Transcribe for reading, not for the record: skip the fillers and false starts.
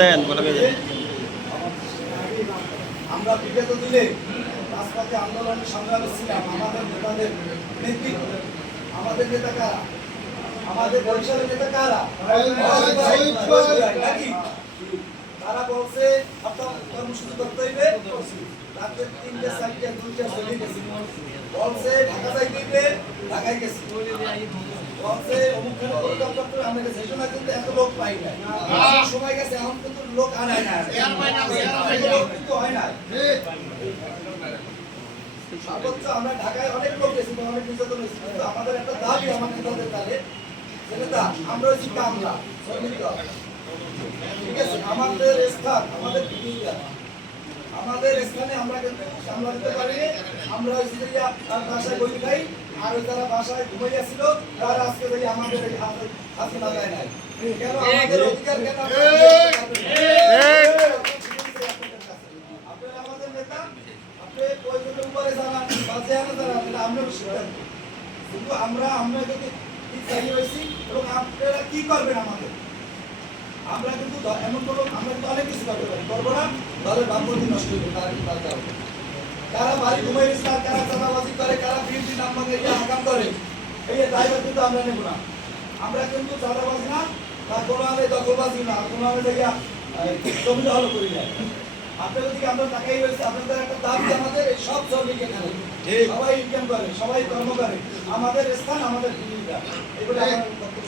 দেন বলে আমরা বিগত দিলে রাজপথে আন্দোলনের সংগ্রামে ছিলাম। আমাদের নেতাদের নেতৃত্ব, আমাদের নেতা কারা, আমাদের বরিশালের নেতা কারা, নাকি তারা বলছে আপনার কর্মসূচি করতে হইবে, রাত্রে 3টে 4টে 2টে চলে গেছে, বলছে ঢাকা যাইতে ঢাকায় গেছে, বলছে অমুক পরিকল্পনা আমরা গেছে, সেটা কিন্তু এত লোক পাই না, সময় গেছে এখন কিন্তু লোক আনায় না, লোক কিন্তু হয় না। সর্বোচ্চ আমরা ঢাকায় অনেক লোক গেছি, অনেক নির্যাতন হয়েছে, কিন্তু আমাদের একটা দাবি আমার নেতাদের কাছে, সেটা আমরা হচ্ছি কামলা শ্রমিক, ঠিক আছে? আমাদের স্থান, আমাদের ভূমিকা, আমাদের স্থানে আমরা কিন্তু সামলা দিতে পারিনি। আমরা হচ্ছে বাসায় বই খাই, আর তারা বাসায় ঘুমাইয়া ছিল, তারা আজকে যাই আমাদের এই হাতে লাগায় নাই। কেন আমাদের অধিকার কেন আপনারা আমাদের নেতা, আপনি প্রয়োজনের উপরে জানান বা যেখানে জানান, এটা আমরা সিদ্ধান্ত, কিন্তু আমরা যদি চাই হয়েছি এবং আপনারা কি করবেন আমাদের, আমরা কিন্তু এমন কোনো আমরা কিন্তু অনেক কিছু করবো না, দলের ভাবমূর্তি নষ্ট হইবে, কারা বাড়ি ঘুমাই কারা চাঁদাবাজি করে, কারা বিএনপি নাম ভাঙে আকাম করে, এই ড্রাইভার কিন্তু আমরা নেব না। আমরা কিন্তু চাঁদাবাজি না, বা কোনো আলে দখলবাজি না, কোনো আলে জায়গা জমি দখল করি না। আপনাদের দিকে আমরা তাকাই রয়েছে, আপনাদের একটা দাবি আমাদের এই সব শ্রমিক এখানে সবাই ইনকাম করে, সবাই কর্ম করে, আমাদের স্থান আমাদের ভূমিকা, এগুলো আমার বক্তব্য।